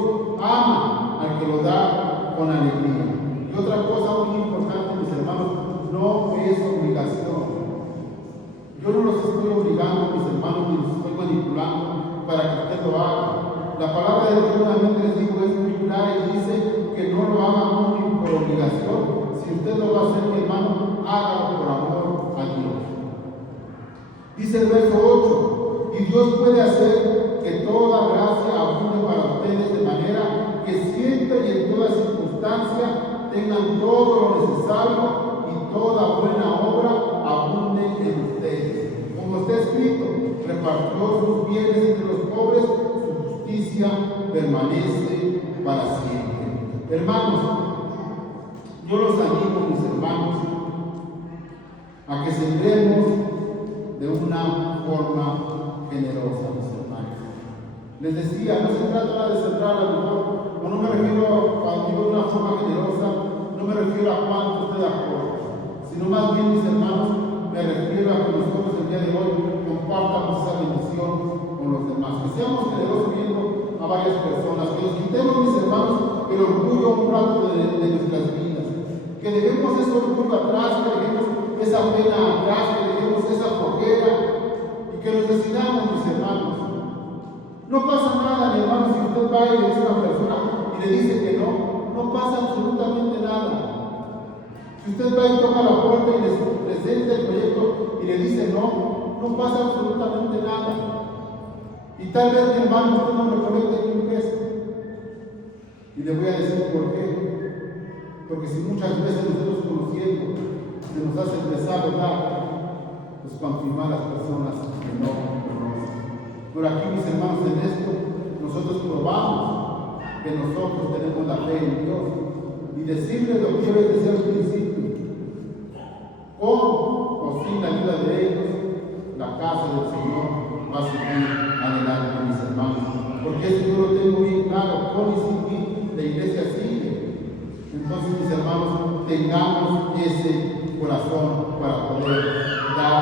ama al que lo da con alegría. Y otra cosa muy importante, mis hermanos, no es obligación. Yo no los estoy obligando, mis hermanos, ni los estoy manipulando para que usted lo haga. La palabra de Dios, nuevamente les digo, es muy clara y dice que no lo haga por obligación. Si usted lo va a hacer, mi hermano, hágalo por amor a Dios. Dice el verso 8, y Dios puede hacer que toda gracia abunde para ustedes de manera que siempre y en toda circunstancia tengan todo lo necesario y toda buena obra abunde en ustedes. Como está escrito, repartió sus bienes entre los pobres, su justicia permanece para siempre. Hermanos, yo los animo, mis hermanos, a que sembremos de una forma generosa, mis hermanos. Les decía, no se trata de sembrar a lo mejor, no me refiero, cuando digo de una forma generosa, no me refiero a cuánto usted aporta, sino más bien, mis hermanos, me refiero a que nosotros el día de hoy compartamos esa bendición con los demás, que seamos generosos viendo a varias personas, que nos quitemos, mis hermanos, el orgullo un rato de nuestras vidas, que dejemos ese orgullo atrás, que dejemos esa pena atrás, que dejemos esa flojera y que nos decidamos, mis hermanos. No pasa nada, mi hermano, si usted va y le dice a una persona y le dice que no pasa absolutamente nada. Si usted va y toca la puerta y le presenta el proyecto y le dice no pasa absolutamente nada. Y tal vez, mi hermano, usted no me conecte ni un peso. Y le voy a decir por qué. Porque si muchas veces nosotros conociendo se nos hace pesado dar, pues confirmar a las personas que no conocen. Por aquí, mis hermanos, en esto, nosotros probamos que nosotros tenemos la fe en Dios y decirles lo que yo les decía al principio, con o sin la ayuda de ellos, la casa del Señor va a seguir adelante, mis hermanos. Porque eso yo lo tengo bien claro, con y sin mí, la iglesia sigue. Entonces, mis hermanos, tengamos ese corazón para poder dar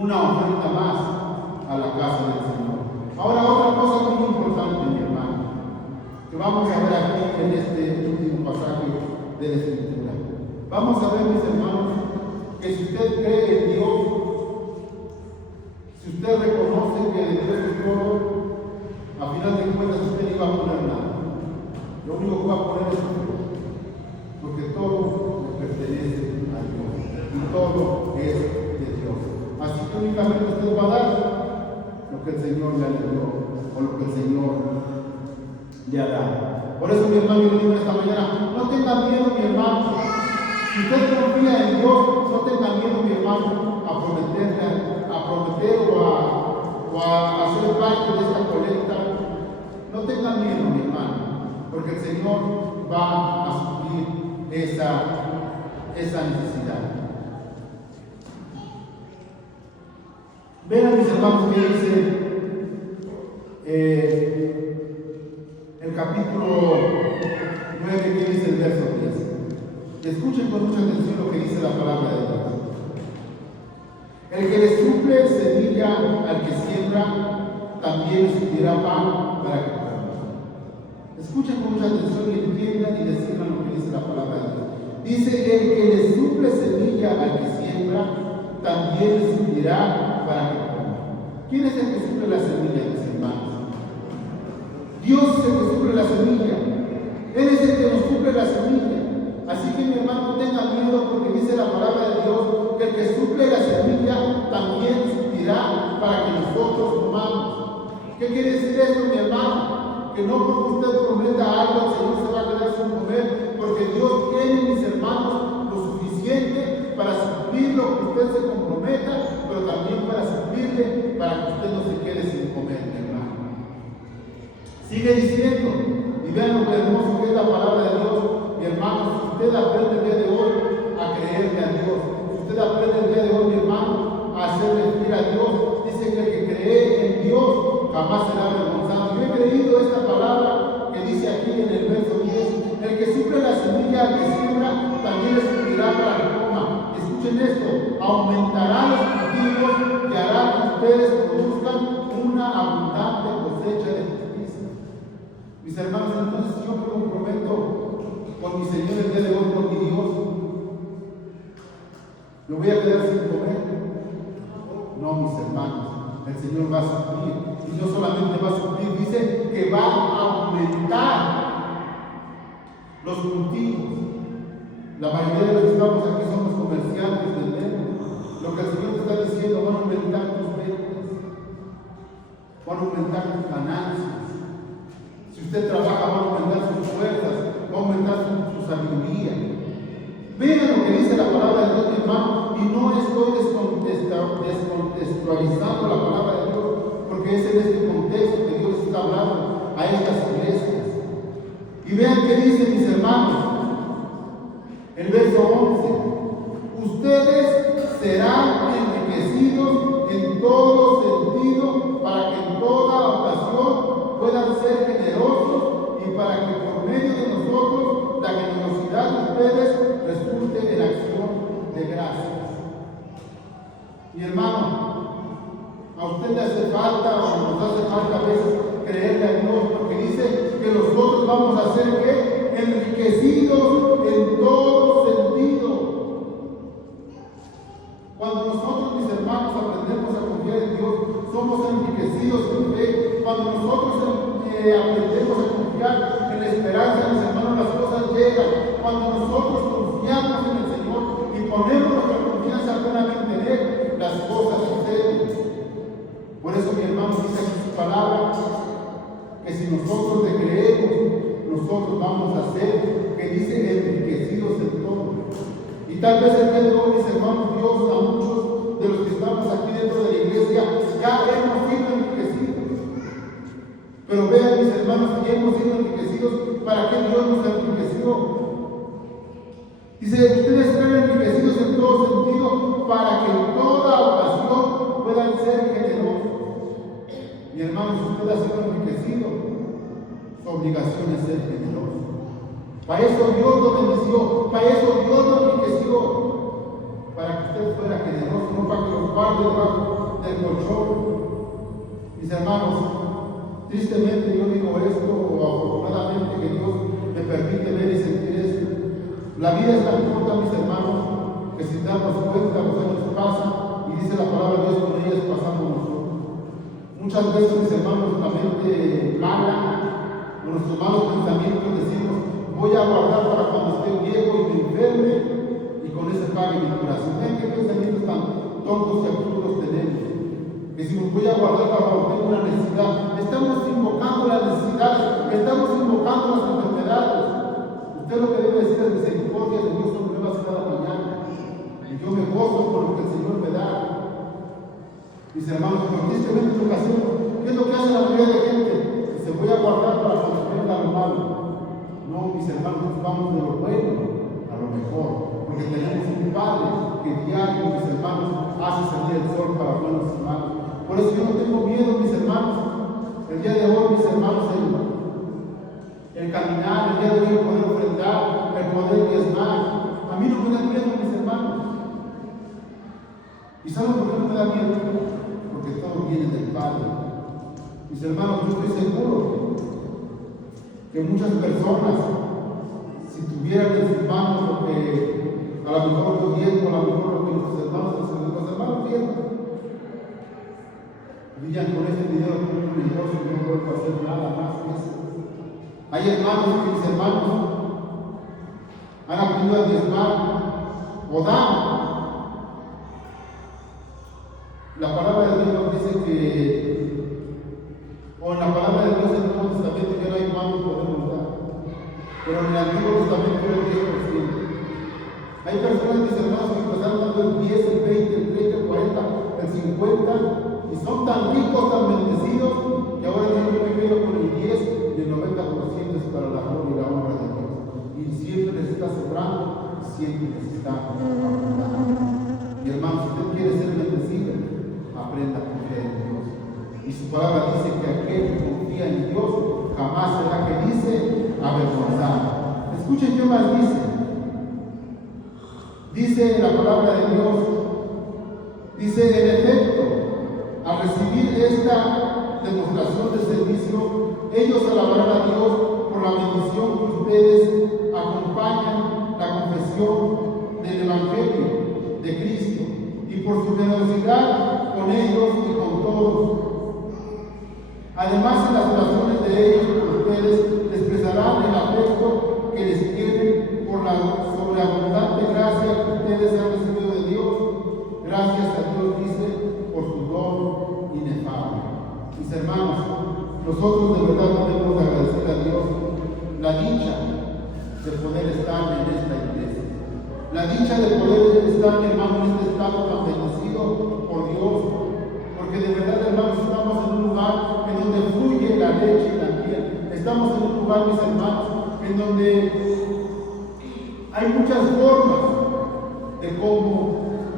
una oferta más a la casa del Señor. Ahora, otra cosa muy importante, mi hermano, que vamos a ver aquí en este último pasaje de la Escritura. Vamos a ver, mis hermanos, que si usted cree en Dios, si usted reconoce que Dios es todo, a final de cuentas usted no va a poner nada. Lo único que va a poner es su fe, porque todo le pertenece a Dios y todo es de Dios. Así que únicamente usted va a dar lo que el Señor ya le dio o lo que el Señor le ha dado. Por eso, mi hermano, yo le digo esta mañana, no tenga miedo, mi hermano. Si usted confía en Dios, no tenga miedo, mi hermano, a prometer o a hacer parte de esta colecta. No tenga miedo, mi hermano, porque el Señor va a suplir esa necesidad. Vean, mis hermanos, que dice el capítulo 9, que dice el verso 10. Escuchen con mucha atención lo que dice la palabra de Dios. El que le suple semilla al que siembra, también le suplirá pan para que coma. Escuchen con mucha atención y entiendan y decidan lo que dice la palabra de Dios. Dice, el que le suple semilla al que siembra, también le suplirá para que coma. ¿Quién es el que suple la semilla, mis hermanos? Dios es el que suple la semilla. Él es el que nos suple la semilla. Así que, mi hermano, no tenga miedo, porque dice la palabra de Dios que el que suple la semilla también suplirá para que nosotros comamos. ¿Qué quiere decir esto, mi hermano? Que no porque usted prometa algo, el Señor se va a quedar sin comer, porque Dios tiene, mis hermanos, lo suficiente para suplir lo que usted se comprometa, pero también para suplirle para que usted no se quede sin comer, mi hermano. Sigue diciendo, y vean lo que hermoso que es la palabra de Dios, mi hermano. Si usted aprende el día de hoy a creerle a Dios, si usted aprende el día de hoy, mi hermano, a hacerle fiel a Dios, dice que el que cree en Dios jamás será avergonzado. Yo he creído esta palabra que dice aquí en el verso 10, el que suple la semilla al que siembra, también le suplirá para que coma. Escuchen esto, aumentará los cultivos que hará que ustedes produzcan una abundante cosecha de justicia. Mis hermanos, entonces yo me comprometo con mi Señor el día de hoy, con mi Dios. ¿Me voy a quedar sin comer? No, mis hermanos, el Señor va a suplir. Y no solamente va a suplir, dice que va a aumentar los cultivos. La mayoría de los que estamos aquí somos comerciantes, vendemos. Lo que el Señor te está diciendo, van a aumentar tus ventas, van a aumentar tus ganancias. Si usted trabaja, va a aumentar sus fuerzas, va a aumentar su sabiduría. Vean lo que dice la palabra de Dios, mi hermano, y no estoy descontextualizando la palabra de Dios, porque es en este contexto que Dios está hablando a estas iglesias. Y vean qué dice, mis hermanos, el verso 11: ustedes serán enriquecidos en todo sentido, para que en toda ocasión puedan ser generosos y para que por medio de nosotros la generosidad de ustedes resulte en acción de gracias. Mi hermano, a usted le hace falta, o nos hace falta a veces, creerle a Dios, porque dice que nosotros vamos a ser ¿qué? Enriquecidos en todo sentido. Cuando nosotros, mis hermanos, aprendemos a confiar en Dios, somos enriquecidos en fe. Cuando nosotros aprendemos a confiar en la esperanza, mis hermanos, las cosas llegan. Cuando nosotros confiamos en el Señor y ponemos nuestra confianza plenamente en Él, las cosas suceden. Por eso, mi hermano, dice aquí su palabra, que si nosotros le creemos, nosotros vamos a ser, que dice enriquecidos en todo. Y tal vez el día de hoy, mis hermanos, Dios a muchos de los que estamos aquí dentro de la iglesia ya hemos sido enriquecidos. Pero vean, mis hermanos, que ya hemos sido enriquecidos. ¿Para qué Dios nos enriqueció? Dice, ustedes están enriquecidos en todo sentido para que en toda ocasión puedan ser generosos. Mi hermano, si usted ha sido enriquecido, su obligación es ser generoso. Para eso Dios lo bendició, para eso Dios lo enriqueció, para que usted fuera generoso, no para que lo guarde debajo del colchón. Mis hermanos, tristemente yo digo esto, o afortunadamente que Dios me permite ver y sentir esto. La vida es tan corta, mis hermanos, que sin darnos cuenta los años pasan y dice la palabra de Dios con ellas pasamos nosotros. Muchas veces, mis hermanos, la mente mala, con nuestros malos pensamientos decimos, voy a guardar para cuando esté viejo y me enferme y con ese pague mi curación. ¿Ven qué pensamientos tan tontos y absurdos tenemos? Decimos, voy a guardar para cuando tengo una necesidad. Estamos invocando las necesidades, estamos invocando las enfermedades. Usted lo que debe decir es misericordia de Dios son nuevas cada mañana. Y yo me gozo por lo que el Señor me da. Mis hermanos, pero tristemente en ocasión, ¿qué es lo que hace la mayoría de gente? Se voy a guardar para cuando venga lo malo. No, mis hermanos, vamos de lo bueno a lo mejor. Porque tenemos un Padre que diario, mis hermanos, hace salir el sol para buenos y malos. Por eso yo no tengo miedo, mis hermanos. El día de hoy, mis hermanos, el caminar, el día de hoy, el poder ofrendar, el poder diezmar. A mí no me da miedo, mis hermanos. ¿Y saben por qué no me da miedo? Porque todo viene del Padre. Mis hermanos, yo estoy seguro que muchas personas, si tuvieran en sus manos lo que a lo mejor los diezmos, a lo mejor lo que los hermanos diezmos, dirían con este dinero como un negocio, no puedo hacer nada más que eso. Hay hermanos que mis hermanos han aprendido a diezmar o dan. La palabra de Dios nos dice que, o en la palabra de Dios en el Nuevo Testamento ya no hay cuánto podemos dar, pero en el Antiguo Testamento era el 10%. Hay personas, mis hermanos, que empezaron dando el 10, el 20, el 30, el 40, el 50, y son tan ricos, tan bendecidos, que ahora yo me quedo con el 10 y el 90% es para la gloria y la honra de Dios. Y siempre les está sobrando, siempre les está abundando. Mi hermano, si usted quiere ser bendecido, aprenda a confiar en Dios. Y su palabra dice que aquel que confía en Dios jamás será, que dice, avergonzado. Escuchen qué más dice. Dice la palabra de Dios, dice, en efecto, al recibir esta demostración de servicio, ellos alabarán a Dios por la bendición que ustedes acompañan la confesión del Evangelio de Cristo y por su generosidad con ellos y con todos. Además, en las oraciones de ellos por ustedes expresarán el afecto que les tienen por la sobreabundante gracia que ustedes han recibido de Dios. Gracias a Dios, dice, por su don inefable. Mis hermanos, nosotros de verdad debemos agradecer a Dios la dicha de poder estar en esta iglesia. La dicha de poder estar, hermano, en este estado tan bendecido por Dios. Porque de verdad, hermanos, estamos en un lugar en donde fluye la leche y la miel. Estamos en un lugar, mis hermanos, en donde hay muchas formas de cómo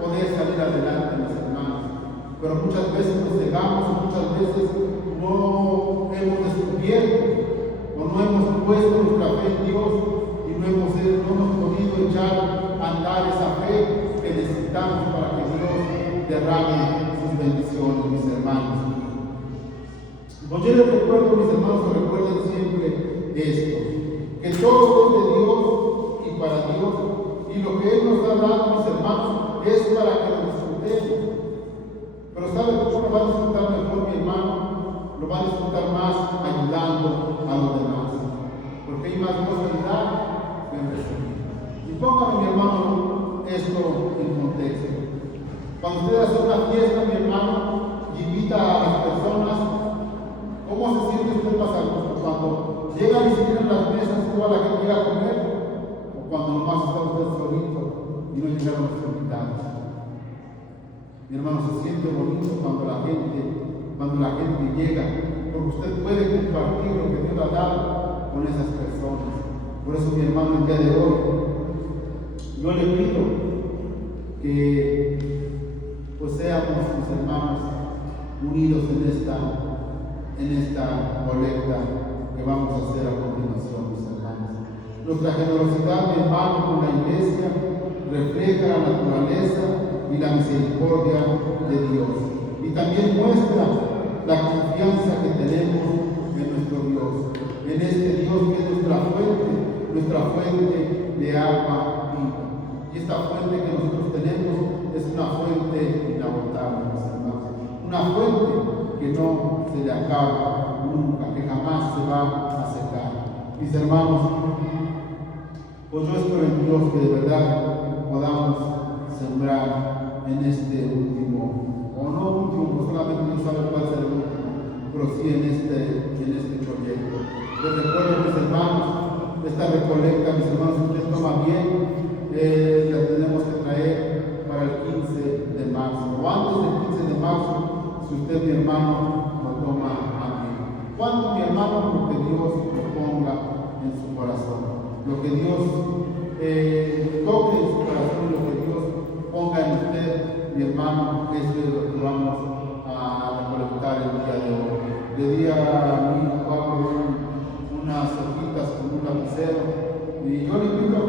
poder salir adelante, mis hermanos. Pero muchas veces nos cegamos y muchas veces no hemos descubierto o no hemos puesto nuestra fe en Dios y no hemos podido echar a andar esa fe que necesitamos para que Dios derrame sus bendiciones, mis hermanos. Pues yo les recuerdo, mis hermanos, que recuerden siempre esto, que todo es de Dios y para Dios, y lo que Él nos ha dado, mis hermanos, es para que lo disfrutemos. Pero ¿sabe cómo lo va a disfrutar mejor, mi hermano? Lo va a disfrutar más ayudando a los demás, porque hay más cosas que dar que recibir. Y póngame, mi hermano, esto en contexto. Cuando usted hace una fiesta, mi hermano, y invita a las personas, ¿cómo se siente usted más a gusto? Cuando llegan y se tienen las mesas toda la gente llega a comer, o cuando nomás está usted solito y no llegaron los invitados. Mi hermano, se siente bonito cuando la gente llega, porque usted puede compartir lo que Dios le ha dado con esas personas. Por eso, mi hermano, el día de hoy, yo le pido que pues seamos, mis hermanos, unidos en esta colecta que vamos a hacer a continuación, mis hermanos. Nuestra generosidad, mi hermano, con la iglesia refleja la naturaleza y la misericordia de Dios. Y también muestra la confianza que tenemos en nuestro Dios, en este Dios que es nuestra fuente de agua viva. Y esta fuente que nosotros tenemos es una fuente inagotable, mis hermanos. Una fuente que no se le acaba nunca, que jamás se va a secar. Mis hermanos, pues yo espero en Dios que de verdad podamos sembrar en este último, o no último, solamente no sabe cuál será el último, pero sí en este proyecto. Les recuerdo, mis hermanos, esta recolecta, mis hermanos, si usted toma bien, la tenemos que traer para el 15 de marzo, o antes del 15 de marzo, si usted, mi hermano, lo toma a bien. ¿Cuánto, mi hermano? Lo que Dios lo ponga en su corazón, lo que Dios toque en su corazón, lo que Dios ponga en usted, mi hermano, eso es lo que vamos a recolectar el día de hoy. Le di a mi papá unas hojitas con un lapicero, y yo le